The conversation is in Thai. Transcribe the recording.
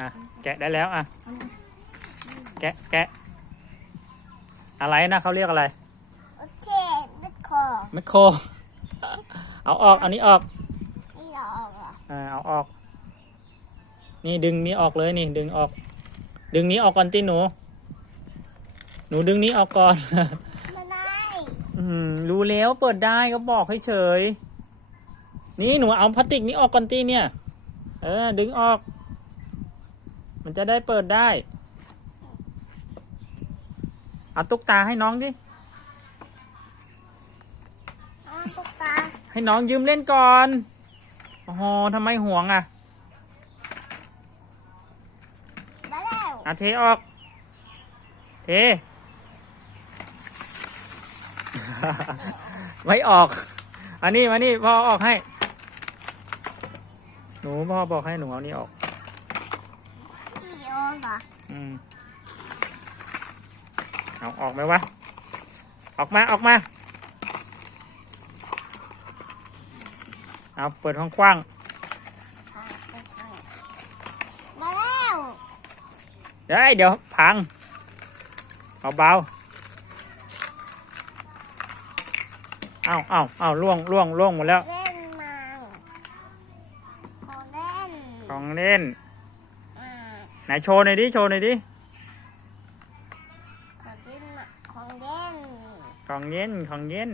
อะแกะได้แล้วอะแกะแกะอะไรนะเขาเรียกอะไรโอเคไม่คอแมคโคร เอาออกเอานี้ออกไม่ออกอะอ่าเอาออก นี่ดึงนี้ออกเลยนี่ดึงออก ดึงนี้ออกก่อนที่หนู หนูดึงนี้ออกก่อน ไม่ได้อืมรู้แล้วเปิดได้ก็บอกให้เฉย นี่หนูเอาพลาสติกนี้ออกก่อนตีเนี่ย เออ ดึงออก มันจะได้เปิดได้ เอาตุ๊กตาให้น้องดิ อ้าวตุ๊กตาให้น้องยืมเล่นก่อน โอ้โหทำไมห่วงอะมาแล้วอาเทออก เท ไม่ออก อันนี้มานี่พ่อออกให้ หนูพ่อบอกให้หนูเอานี่ออก อีโอเหรออืมเอาออกไหมวะ ออกมาออกมา เอาเปิดห้องกว้างมาแล้วเดี๋ยวเดี๋ยวพังเอาเบาเอาเอาเอาล่วงล่วงล่วงหมดแล้ว เล่นมังของเล่น ของเล่นอ่า ไหนโชว์หน่อยดิ โชว์หน่อยดิ ของเล่นน่ะของเล่น ของเย็น ของเย็น